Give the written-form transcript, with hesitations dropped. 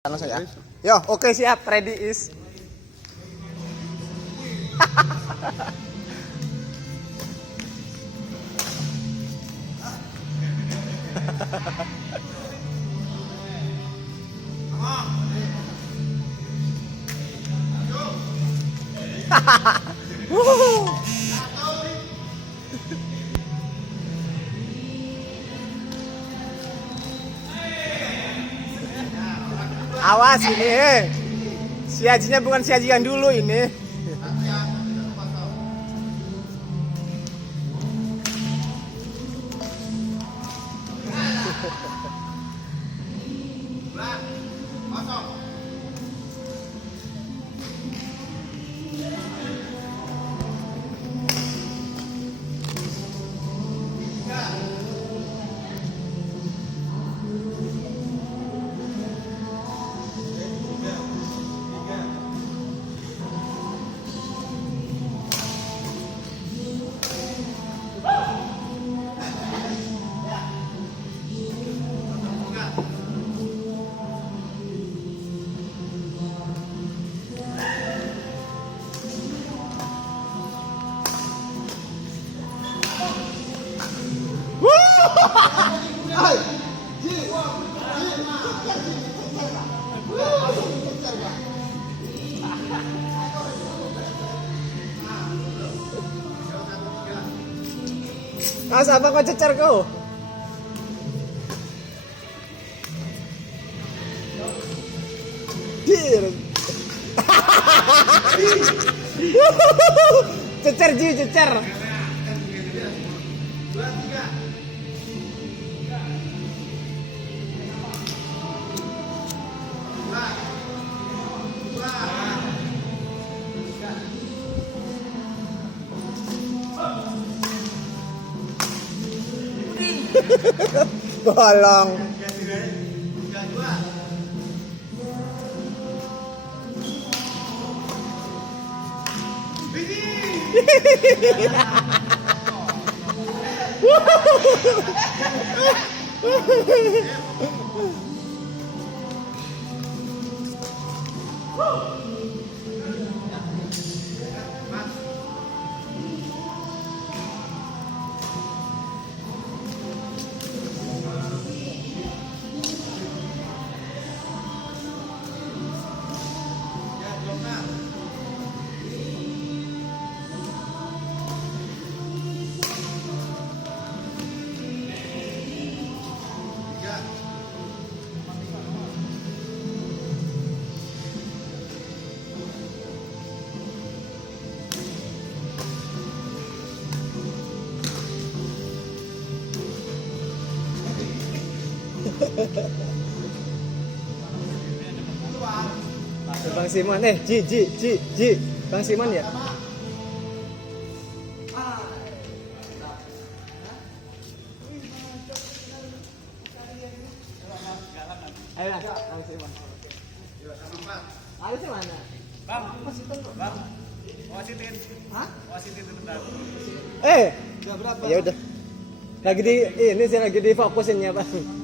Langsung ya. Yo, oke siap, ready is. Awas ini, siajinya bukan siaji yang dulu ini. Mas, apa kau cecer kau? Dir. Cecer ji, cecer. Bolong. Bang Simon, Ji, Bang Simon ya? Ayo, Bang Simon. Ayo mana? Bang, Bang, wasitin. Hah? Wasitin bentar. Udah berapa? Ya udah. Lagi di ini sih lagi di fokusinnya, Bang.